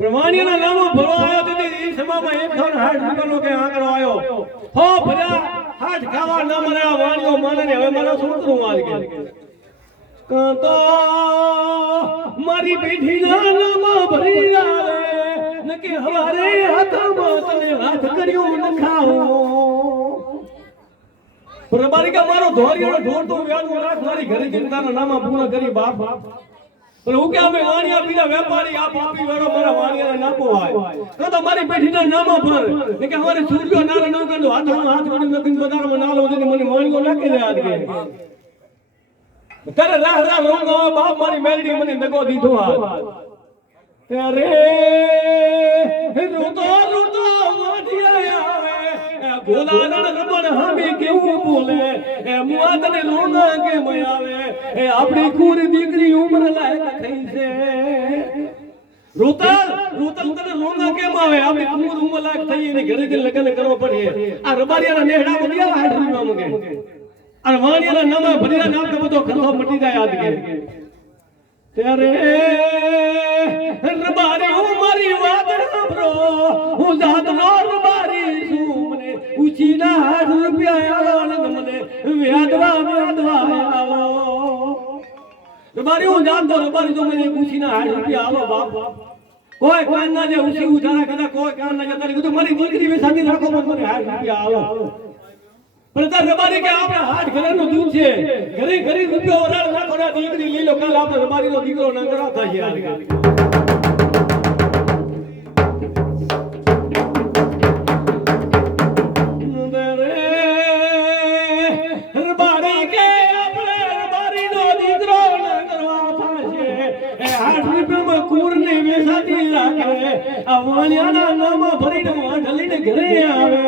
પ્રમાણીના નામો ભરો આવ્યો તે તે સભામાં એક ખાન હાડ રૂપિયાનો કે આંકડો આવ્યો. હો ભર્યા હાડ ખાવા ના મર્યા વાણીઓ માને ને હવે મારા શું કરું આજ કે કાંતો મારી પેઢીના નામો ભરી આવે નકે હવારે હાથમાં તને હાથ કર્યો ન નખાવો પ્રબારિકા મારો ધોરિયાનો ઢોર તો રાખ મારી ઘરે ચિંતાના નામા પૂર્ણ કરી બાપ. બાપ પણ હું કે અમે વાણિયા પીના વેપારી આ પાપી વાળો હોય તો તો મારી પેઢીના નામો પર. કે અમારે સૂર્યો નારો ન કરતો હાથ હાથ વળી નકીન બજારમાં નાલો દઈને મને વાણિયો નાખી દે આજ તારે રાહ રાહ રોંગો, બાપ મારી મેલડી મને નગો દીધો આ આવે એ રમણ હામી કેવું બોલે? એ મુઆતને લોંગા કેમ આવે? એ આપણી કુર દીકરી ઉમર લાયક થઈ છે. રૂતલ થઈ એની ઘરે કરવો મટી જાય આજ કે રબારી મારી વાત સાંભળો. હું રબારી મને ઉછીના હાથ રૂપિયા આલો ને મને વ્યાદવા રબારી હું જાણતો રબારી તો મને હાથ રૂપિયા આલો, બાપ. કોઈ કાન ના જે ઉસી ઉધારા કદા, કોઈ કાન ના જતા કીધું મારી દીકરી બેસાડી રાખો મને મને હાર રૂપિયા આવો પણ તાર રબારી કે આપણે હાથ ઘરેનું દૂધ છે. ઘરે ઘરે રૂપિયા ઓરાળ નાખો ના દીકરી લઈ લો, કાલ આપણે રબારીનો દીકરો નંગરા થશે યાર રાખે આ વાણિયાના નામમાં ભરીને વાંઢ લઈને ઘરે આવે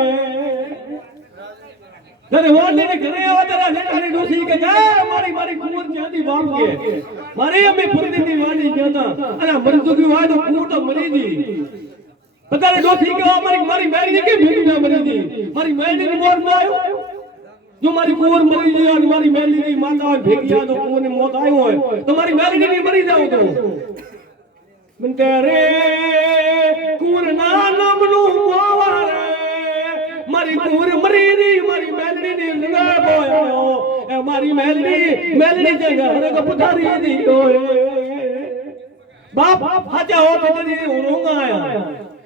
ત્યારે વાંઢ લઈને ઘરે આવે ત્યારે નેટાની ડોસી કે જા મારી મારી કુંવર ક્યાંથી બાપ કે મારી અમે ફરીથી વાણી કહેતા હતા અને વાંઢ કુંવર તો મરી દી બતારે ડોસી કે મારી મારી મેરી કે ભેગી ના મરી દી મારી મેરી મોર ના આવ્યો જો મારી કુંવર મરી ગઈ અને મારી મેરી ની માતા ભેગી આ તો કુંવર ને મોત આવ્યો હોય તો મારી મેરી ની મરી જાવ તો બનતે રે કુંવર ના નામનું મોવારે મારી કુર મરી રી મારી મેલડી ની લંગા બોયો. એ મારી મેલડી મેલડી જગા હરગ પથારી દી ઓય બાપ હાજા હો તો તી રોંગા આયા.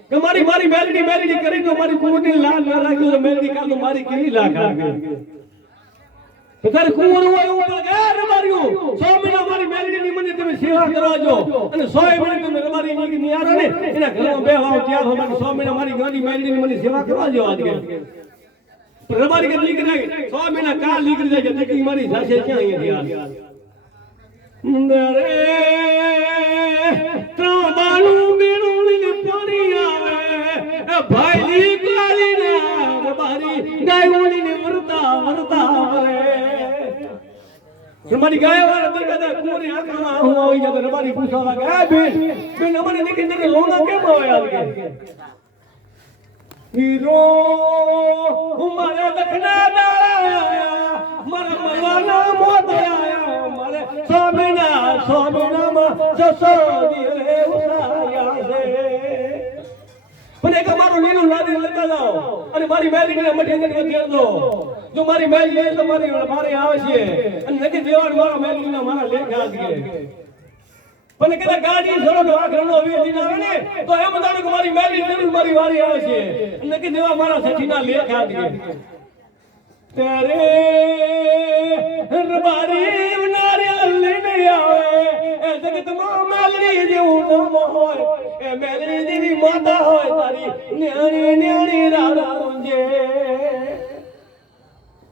કે મારી મારી મેલડી મેલડી કરી તો મારી કુંવરની લાલ ના રાખ્યો તો મેલડી કાલ મારી કેવી લાગ તો તારે કુંવર હોય એવું રબારીઓ સો મહિના મારી મેલડી ની મને તમે સેવા કરાવજો અને સો મહિના તમે રબારી ની ની ને? એના ઘરમાં બે વાવ ત્યાર હો સો મહિના મારી ગાડી મેલડી ની મને સેવા કરાવજો જો આજે. રબારી કે નીકળી જાય સો મહિના કાલ નીકળી જાય કે મારી સાસે ક્યાં અહીંયા રે તમારી ગાય વાળા દેખાતા કોરી આંખમાં આવું આવી જતો અમારી પૂછવા લાગે. આ બેન બેન અમને દેખી તને લોંગા કેમ આવે કે હીરો હું મારા દખના દાળા મારા મરવાના મોત આયા. મારે સોમેના સોમેનામાં જસો દિલે ઉસાયા છે. એક અમારું લીલું લાદી લેતા જાઓ. અને મારી મેલીને મઠી અંદર દો જો મારી મેરી લે તો મારી મારે આવે છે. અને નથી દેવાનું મારા મેલીના મારા લેખા છે. પણ કદાચ ગાડી છોડો તો આ ઘરનો વેચીને આવે ને, તો એમ જાણો કે મારી મેરી જરૂર મારી વારી આવે છે. નક્કી દેવા મારા સઠીના લેખ આપી ત્યારે રબારી નારિયેળ લઈને આવે. એ જગતમાં મેલડી જેવું નામ હોય. એ મેલડી માતા હોય તારી. ન્યાણી ન્યાણી રારાજે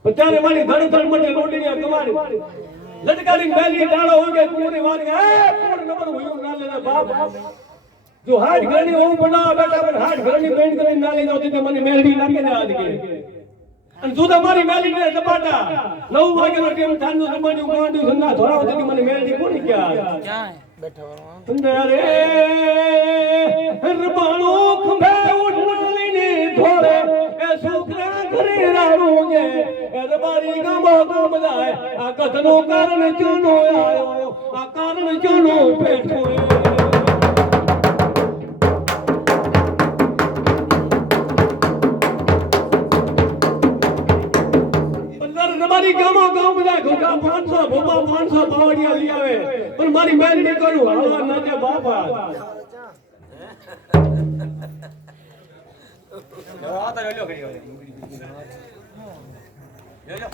ત્યારે મારી ધડ ધડ માટે લોટીની કમાડી લટકારી મેલી ડાળો હોય કે કુંવરી વારી એ કુંવર નંબર હોયું ના લેના બાપ? જો હાડ ઘરની હોવું બનાવ બેટા પણ હાડ ઘરની બેન કરીને ના લઈ જાવ મને મેલડી નાખી ને આજ કે. અને તું તો મારી મેલી ને દબાટા નવ વાગ્યાનો ટેમ ઠાંડુ દબાડ્યું ગાંડું સંગા ધોરાવ મને મેલડી કોની ક્યાં આ કથનો કારણ ચૂનો આવ્યો. આ કારણ ચૂનો પેઠો તમારી ગામો ગામ બધા ઘોઘા પાંચસો, ભોપા પાંચસો પાવડિયા લઈ આવે. પણ મારી મેલ કર્યું હાલવા ના દે બાપા આ તો લ્યો ઘડી. લ્યો, લ્યો.